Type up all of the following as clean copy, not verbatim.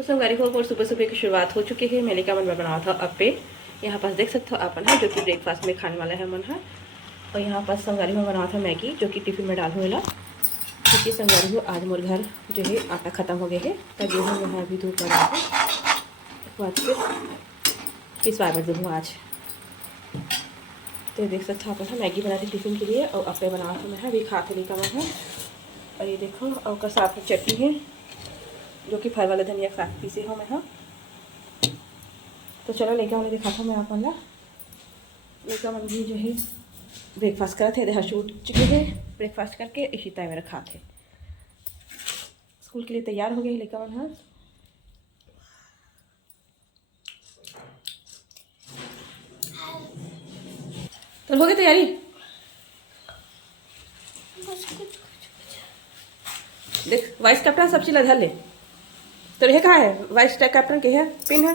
तो संगवारी हो और सुबह सुबह की शुरुआत हो चुकी है। मैंने क्या मन में बनाया था अप्पे, यहाँ पास देख सकते हो अपन है, जो कि ब्रेकफास्ट में खाने वाला है मन है। और यहाँ पास संगवारी में बनाया था मैगी, जो कि टिफिन में डाल हुआ, क्योंकि संगवारी हो आज मोर घर जो है आटा ख़त्म हो गया है, तब गेहूँ जो है अभी धूप लगा है, बाद फिर पिसवा कर दूँ आज। तो देख सकते हो अपन है, मैगी बना थी टिफिन के लिए और अप्पे बना था मैं अभी खा के नहीं कमा है। और ये देखो और का साथ में चटनी है, जो कि फल वाला धनिया साथ पीसे हो मैं हाँ। तो चलो लेकर उन्हें दिखा था मैं आप वाला लेकर मन भी जो है ब्रेकफास्ट करा थे, हर्ष उठ चुके थे ब्रेकफास्ट करके, इसी टाइम मेरा खा थे स्कूल के लिए तैयार हो गए लेकर मन हाँ। तो हो गई तैयारी, देख वाइस कैप्टन सब चीज लगा ले। तो रहे कहाँ है वाइस कैप्टन के है पिन है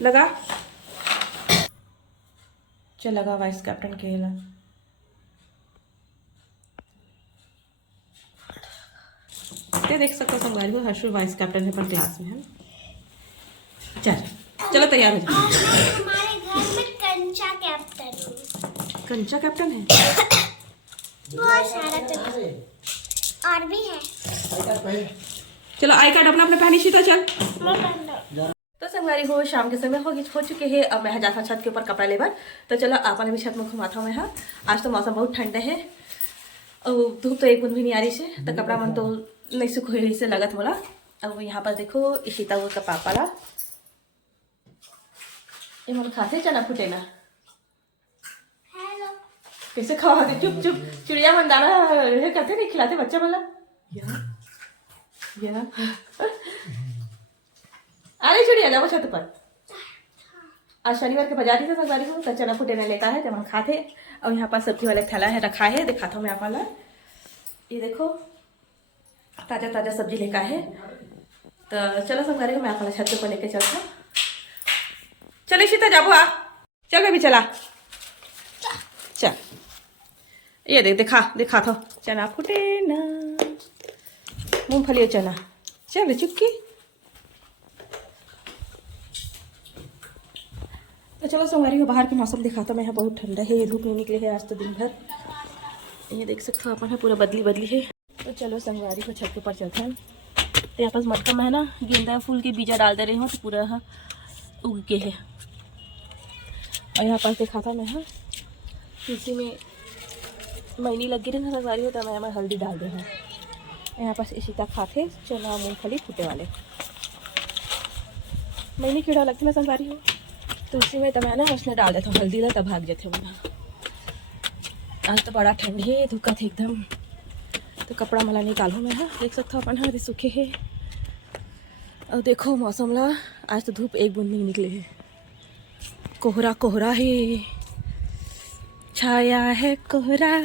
लगा, चल लगा वाइस कैप्टन के ला। ये देख सकते हो संगवारी को हर्षु वाइस कैप्टन है पर क्लास में है। चल चलो तैयार हो जाओ। हमारे घर में कंचा कैप्टन, कंचा कैप्टन है बहुत सारा तो और भी है। चलो आई कार्ड अपना अपना पहनी शीता चल। मैं पहन लूं। तो संगवारी हो शाम के समय हो चुके हैं, अब मैं जाता छत के ऊपर कपड़ा लेकर। तो चलो आपने भी छत में घुमाता हूँ मैं हाँ। आज तो मौसम बहुत ठंडा है और धूप तो एक बूंद भी नहीं आ रही से, तो कपड़ा मन तो नहीं सूख हुई से लगत बोला। अब यहाँ पर देखो इशिता वो का पापा ला ये मन खाते चना फूटे ना हेलो कैसे खवाते, चुप चुप चिड़िया मन दाना है करते नहीं खिलाते बच्चा वाला या अरे चिड़िया जाओ छत पर। आज शनिवार के बाजार से संगवारी को तो चना फूटे में लेकर है जब हम खाते। और यहाँ पर सब्जी वाले थैला है रखा है, दिखाता हूँ मैं आप वाला। ये देखो ताज़ा ताज़ा सब्जी लेकर है। तो चलो संगवारी को मैं आप वाला छत के ऊपर लेके चलता। चलो शीता जाबो आ, चल मैं भी चला चल। ये दिखा था चना फूटे ना, मूंगफली चना चल चुपकी। तो चलो संगवारी को बाहर के मौसम दिखाता मैं, यहाँ बहुत ठंडा है, धूप नहीं निकले है आज तो दिन भर। ये देख सकते हो अपन है पूरा बदली है। तो चलो संगवारी को छत के ऊपर चलते हैं। तो यहाँ पास मटका में है ना गेंदा फूल के बीजा डाल दे रही हूँ, तो पूरा उग के है। और यहाँ पास देखा था मैं हाँ तुलसी में मैनी लगी रही संगवारी हो, तो मैं हल्दी डाल दे हूँ। यहाँ पास इसी तक खाते चना मूंगफली फूटे वाले मैंने कीड़ा लगती ना संगवारी हो, तो उसी में तो मैं ना उसने डाल देता हूँ हल्दी ला, तब भाग जाते वहाँ। आज तो बड़ा ठंडी है, धुका थे एकदम। तो कपड़ा मला निकालूँ मैं हाँ, देख सकता हूँ अपन हाँ सूखे है। और देखो मौसम ला आज तो धूप एक बूंद नहीं निकले है, कोहरा कोहरा है छाया है कोहरा,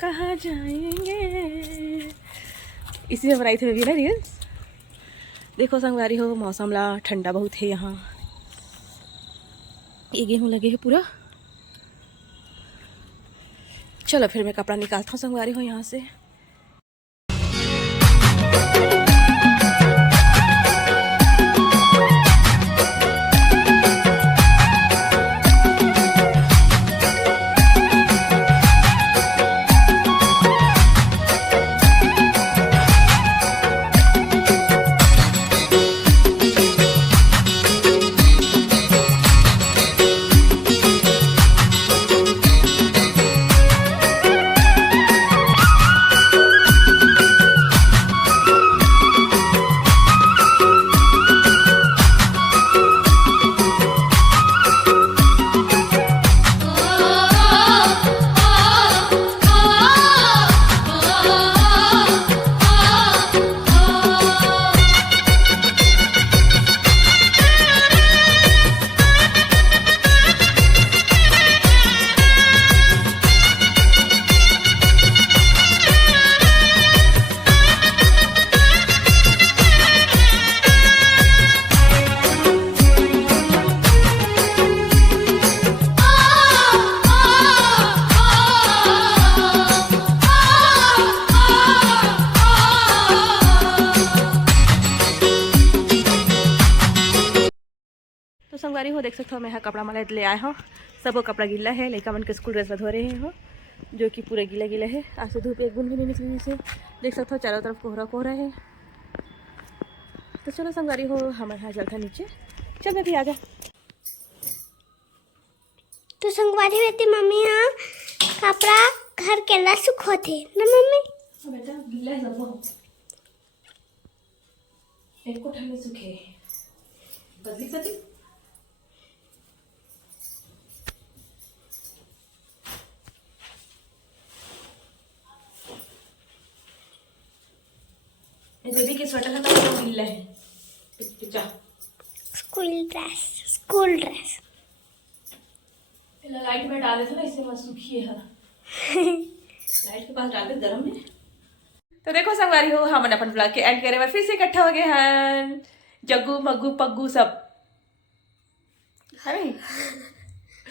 कहाँ जाएंगे। इसी में बनाई थी मैं भी ना रील्स। देखो संगवारी हो मौसम ला ठंडा बहुत है यहाँ। ये गेहूँ लगे है पूरा। चलो फिर मैं कपड़ा निकालता हूँ संगवारी हो यहाँ से। संगवारी हो देख सकते हो मैं यहाँ कपड़ा मला ले आया हूँ। सबको कपड़ा गीला है, लड़का मन के स्कूल ड्रेस धो रहे हो जो कि पूरा गीला गीला है। आज से धूप एक बूंद भी नहीं निकली से देख सकते हो, चारों तरफ कोहरा कोहरा है। तो चलो संगवारी हो हमारे यहाँ चलता नीचे, चल मैं भी आ जा। तो संगवारी होती मम्मी यहाँ कपड़ा घर के अंदर सुखोते ना मम्मी। बेटा गीला है सब, एक को ठंडे सूखे बदली सकती। बेबी के स्वेटर का तो गीला है, पिचा स्कूल ड्रेस लाइट में डाले थे ना, इससे वहाँ सूखी है। लाइट के पास डाल दे गर्म में। तो देखो संगवारी हो हम अपन ब्लॉग के एंड करे में फिर से इकट्ठा हो गए हैं, जग्गू मग्गू पग्गू सब है।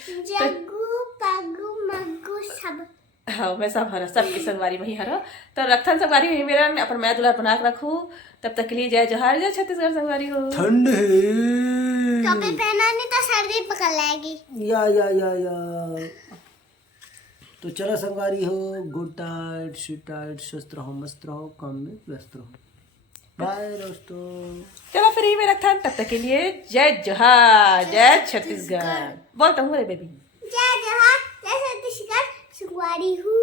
जग्गू पग्गू मग्गू सब, हाँ मैं सब हरा, सबकी संगवारी वही हरा। तो रखथन संगवारी हुई मेरा अपन मैं दुल्हन बना के रखू। तब तक के लिए जय जोहार, जय छत्तीसगढ़ संगवारी हो। ठंड है टोपी पहना नहीं तो सर्दी पकड़ लेगी। या तो चलो संगवारी हो, गुड नाइट, स्वीट नाइट, स्वस्थ रहो, मस्त रहो, काम में व्यस्त रहो। बाय दोस्तों। चलो फिर ही में रखथन, तब तक के लिए जय जोहार, जय छत्तीसगढ़। बोलता हूँ रे बेबी, जय जोहार, जय छत्तीसगढ़, संगवारी हूँ।